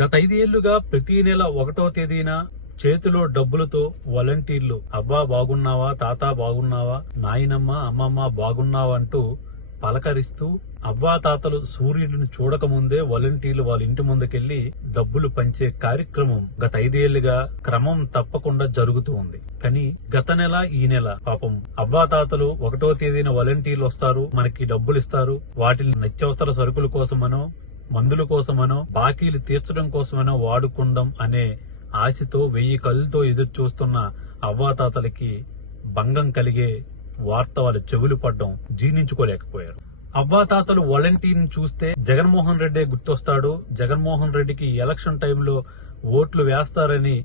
గత ఐదేళ్ళుగా ప్రతి నెల ఒకటో తేదీన చేతిలో డబ్బులతో వాలంటీర్లు అబ్బా బాగున్నావా? తాత బాగున్నావా? నాయనమ్మ అమ్మమ్మ బాగున్నావా? అంటూ పలకరిస్తూ అవ్వా తాతలు సూర్యుడిని చూడకముందే వాలంటీర్లు వాళ్ళ ఇంటి ముందుకెళ్ళి డబ్బులు పంచే కార్యక్రమం గత ఐదేళ్ళుగా క్రమం తప్పకుండా జరుగుతూ ఉంది. కానీ గత నెల ఈ నెల పాపం అవ్వా తాతలు ఒకటో తేదీన వాలంటీర్లు వస్తారు మనకి డబ్బులు ఇస్తారు వాటిని నిత్యావసర సరుకుల కోసమనో మందుల కోసమనో బాకీలు తీర్చడం కోసమనో వాడుకుందాం అనే ఆశతో వెయ్యి కళ్ళతో ఎదురు చూస్తున్న అవ్వాతాతలకి భంగం కలిగే వార్త వాళ్ళ చెవులు పడ్డం జీర్ణించుకోలేకపోయారు. అవ్వాతాతలు వాలంటీర్ని చూస్తే జగన్మోహన్ రెడ్డి గుర్తొస్తాడు. జగన్మోహన్ రెడ్డికి ఎలక్షన్ టైంలో ఓట్లు వేస్తారని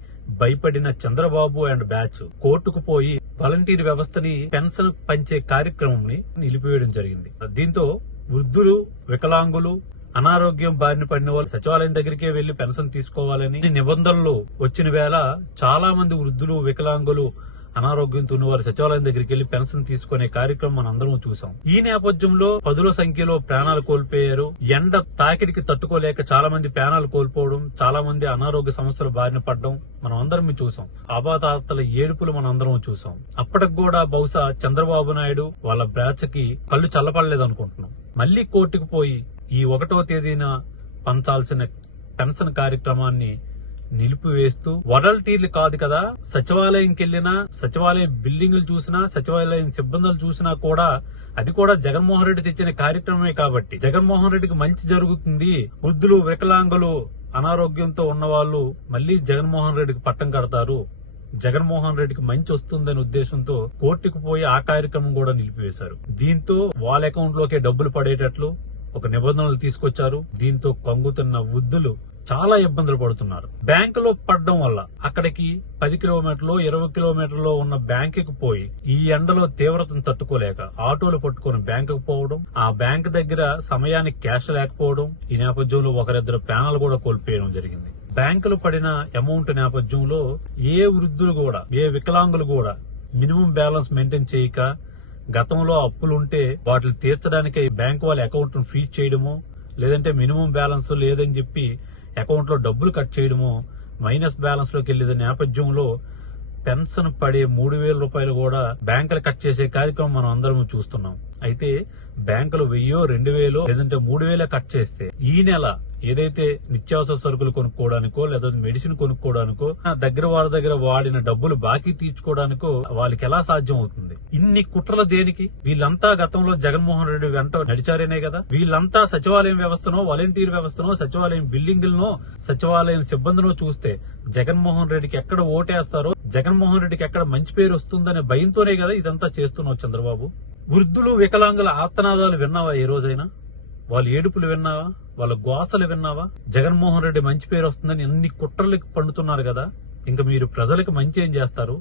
భయపడిన చంద్రబాబు అండ్ బ్యాచ్ కోర్టుకు పోయి వాలంటీర్ వ్యవస్థని పెన్షన్ పంచే కార్యక్రమం నిలిపివేయడం జరిగింది. దీంతో వృద్ధులు వికలాంగులు అనారోగ్యం బారిన పడిన వాళ్ళు సచివాలయం దగ్గరికే వెళ్ళి పెన్షన్ తీసుకోవాలని నిబంధనలు వచ్చిన వేళ చాలా మంది వృద్ధులు వికలాంగులు అనారోగ్యంతో ఉన్నవారు సచివాలయం దగ్గరికి వెళ్ళి పెన్షన్ తీసుకునే కార్యక్రమం మనం అందరం చూసాం ఈ నేపథ్యంలో పదుల సంఖ్యలో ప్రాణాలు కోల్పోయారు. ఎండ తాకిడికి తట్టుకోలేక చాలా మంది ప్రాణాలు కోల్పోవడం చాలా మంది అనారోగ్య సమస్యలు బారిన పడడం మనం అందరం చూసాం ఆబాతాతల ఏడుపులు మనం అందరం చూసాం అప్పటికి కూడా బహుశా చంద్రబాబు నాయుడు వాళ్ళ బ్రాచకి కళ్ళు చల్లపడలేదు అనుకుంటున్నాం. మళ్ళీ కోర్టుకు పోయి ఈ ఒకటో తేదీన పంచాల్సిన పెన్షన్ కార్యక్రమాన్ని నిలిపివేస్తూ వరల్టీర్లు కాదు కదా సచివాలయంకి వెళ్ళినా సచివాలయం బిల్డింగ్లు చూసినా సచివాలయం సిబ్బందులు చూసినా కూడా అది కూడా జగన్మోహన్ రెడ్డి తెచ్చిన కార్యక్రమమే కాబట్టి జగన్మోహన్ రెడ్డికి మంచి జరుగుతుంది. వృద్ధులు వికలాంగులు అనారోగ్యంతో ఉన్నవాళ్ళు మళ్ళీ జగన్మోహన్ రెడ్డికి పట్టం కడతారు. జగన్మోహన్ రెడ్డికి మంచి వస్తుందనే ఉద్దేశంతో కోర్టుకు పోయి ఆ కార్యక్రమం కూడా నిలిపివేశారు. దీంతో వాళ్ళ అకౌంట్ లోకే డబ్బులు పడేటట్లు ఒక నిబంధనలు తీసుకొచ్చారు. దీంతో కంగుతున్న వృద్ధులు చాలా ఇబ్బందులు పడుతున్నారు. బ్యాంకులో పడడం వల్ల అక్కడికి పది కిలోమీటర్లు ఇరవై కిలోమీటర్లో ఉన్న బ్యాంకుకి పోయి ఈ ఎండలో తీవ్రతను తట్టుకోలేక ఆటోలు పట్టుకొని బ్యాంకుకు పోవడం ఆ బ్యాంక్ దగ్గర సమయానికి క్యాష్ లేకపోవడం ఈ నేపథ్యంలో ఒకరిద్దరు ప్రాణాలు కూడా కోల్పోయడం జరిగింది. బ్యాంకులు పడిన అమౌంట్ నేపథ్యంలో ఏ వృద్ధులు కూడా ఏ వికలాంగులు కూడా మినిమం బ్యాలెన్స్ మెయింటైన్ చేయక గతంలో అప్పులు ఉంటే వాటిని తీర్చడానికి బ్యాంక్ వాళ్ళ అకౌంట్ ఫ్రీజ్ చేయడము లేదంటే మినిమం బ్యాలెన్స్ లేదని చెప్పి అకౌంట్లో డబ్బులు కట్ చేయడము మైనస్ బ్యాలెన్స్లోకి వెళ్ళేది నేపథ్యంలో పెన్షన్ పడే మూడు వేల రూపాయలు కూడా బ్యాంకులు కట్ చేసే కార్యక్రమం మనం అందరం చూస్తున్నాం. అయితే బ్యాంకులు వెయ్యో రెండు వేలో లేదంటే మూడు వేలే కట్ చేస్తే ఈ నెల ఏదైతే నిత్యావసర సరుకులు కొనుక్కోవడానికో లేదా మెడిసిన్ కొనుక్కోవడానికో దగ్గర వాళ్ళ దగ్గర వాడిన డబ్బులు బాకీ తీర్చుకోవడానికో వాళ్ళకి ఎలా సాధ్యం అవుతుంది? ఇన్ని కుట్రలు దేనికి? వీళ్ళంతా గతంలో జగన్మోహన్ రెడ్డి వెంట నడిచారేనే కదా? వీళ్ళంతా సచివాలయం వ్యవస్థనో వాలంటీర్ వ్యవస్థనో సచివాలయం బిల్డింగులనో సచివాలయం సిబ్బందినో చూస్తే జగన్మోహన్ రెడ్డికి ఎక్కడ ఓటేస్తారో జగన్మోహన్ రెడ్డికి ఎక్కడ మంచి పేరు వస్తుందనే భయంతోనే కదా ఇదంతా చేస్తున్నావు చంద్రబాబు? వృద్ధులు వికలాంగుల ఆర్తనాదాలు విన్నావా ఏ రోజైనా? వాళ్ళ ఏడుపులు విన్నావా? వాళ్ళ గోసలు విన్నావా? జగన్మోహన్ రెడ్డి మంచి పేరు వస్తుందని అన్ని కుట్రలకి పండుతున్నారు కదా? ఇంకా మీరు ప్రజలకు మంచి ఏం చేస్తారు?